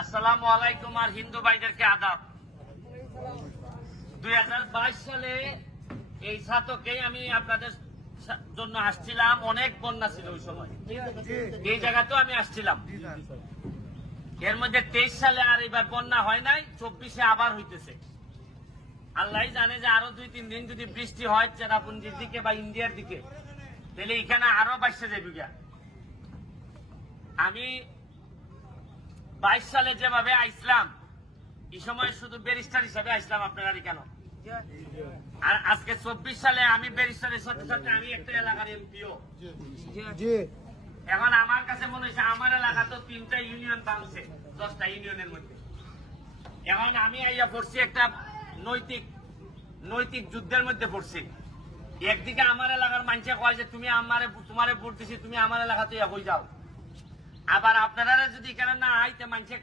আসসালামু আলাইকুম আর হিন্দু ভাইদেরকে আদাব। 2022 সালে এই ছাতকে আমি আপনাদের জন্য আসছিলাম। অনেক বন্যা ছিল ওই সময়, এই জায়গাতেও আমি আসছিলাম। এর মধ্যে 23 সালে আর এবার বন্যা হয় নাই, 24-এ আবার হইতেছে। আল্লাহ জানে যে আরো 2-3 দিন যদি বৃষ্টি হয় চেরাপুঞ্জির দিকে বা ইন্ডিয়ার দিকে, তাহলে এখানে আরো বাইসে যাবে। আমি 22 সালে যেভাবে আইসলাম, এই সময় শুধু ব্যারিস্টার হিসাবে আইসলাম আপনারা কেন, আর আজকে 24 সালে আমি ব্যারিস্টারের সাথে সাথে আমি একটা এলাকার এমপিও। এখন আমার কাছে মনে হচ্ছে আমার এলাকা তো 3টা ইউনিয়ন ভাঙছে 10টা ইউনিয়নের মধ্যে। এখন আমি আইয়া পড়ছি একটা নৈতিক যুদ্ধের মধ্যে পড়ছি। একদিকে আমার এলাকার মানুষে কয় যে তুমি তোমারে ভোট দিছি, তুমি আমার এলাকাতে হয়ে যাও। আবার আপনারা যদি এখানে না আইতে মানুষে